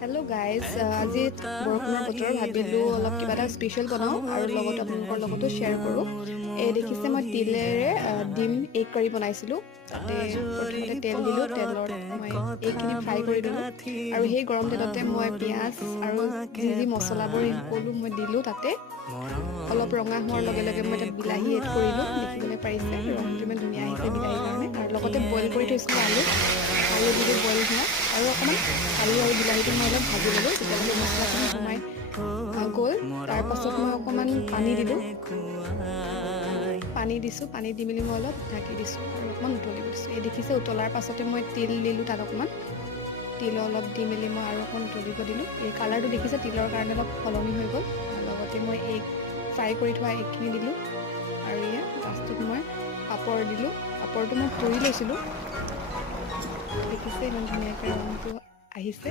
Hello' guys আজি বৰষুণৰ বতৰ ভাবিলোঁ অলপ কিবা এটা স্পেচিয়েল বনাওঁ আৰু লগত আপোনালোকৰ লগতো শ্বেয়াৰ কৰোঁ। এই দেখিছে মই তিলেৰে ডিম এগ কাৰী বনাইছিলোঁ। তাতে প্ৰথমতে তেল দিলোঁ, তেলত মই এগখিনি ফ্ৰাই কৰি দিলোঁ আৰু সেই গৰম তেলতে মই পিঁয়াজ আৰু যি মছলাবোৰ সকলো মই দিলোঁ তাতে। অলপ ৰঙা হোৱাৰ লগে লগে মই তাত বিলাহী এড কৰিলোঁ। দেখিবলৈ পাৰিছে ৰংটো ইমান ধুনীয়া আহিছে বিলাহীৰ কাৰণে। আৰু লগতে বইল কৰি থৈছিলোঁ আলু দিলোঁ বইল হোৱা আৰু অকণমান আলু আৰু বিলাহীটো মই অলপ ভাজি ল'লোঁ যেতিয়ালৈকে মছলাখিনি সোমাই গ'ল। তাৰপাছত মই অকণমান পানী দিলোঁ, পানী দি মেলি মই অলপ ঢাকি দিছোঁ আৰু অকণমান উতলিব দিছোঁ। এই দেখিছে উতলাৰ পাছতে মই তিল দিলোঁ, তাত অকণমান তিল অলপ দি মেলি মই আৰু অকণমান উতলিব দিলোঁ। এই কালাৰটো দেখিছে তিলৰ কাৰণে অলপ সলনি হৈ গ'ল। লগতে মই ফ্ৰাই কৰি থোৱা এগখিনি দিলোঁ আৰু লাষ্টত মই পাপৰ দিলোঁ। পাপৰটো মই পুৰি লৈছিলোঁ, দেখিছে ইমান ধুনীয়াকৈ ৰংটো আহিছে।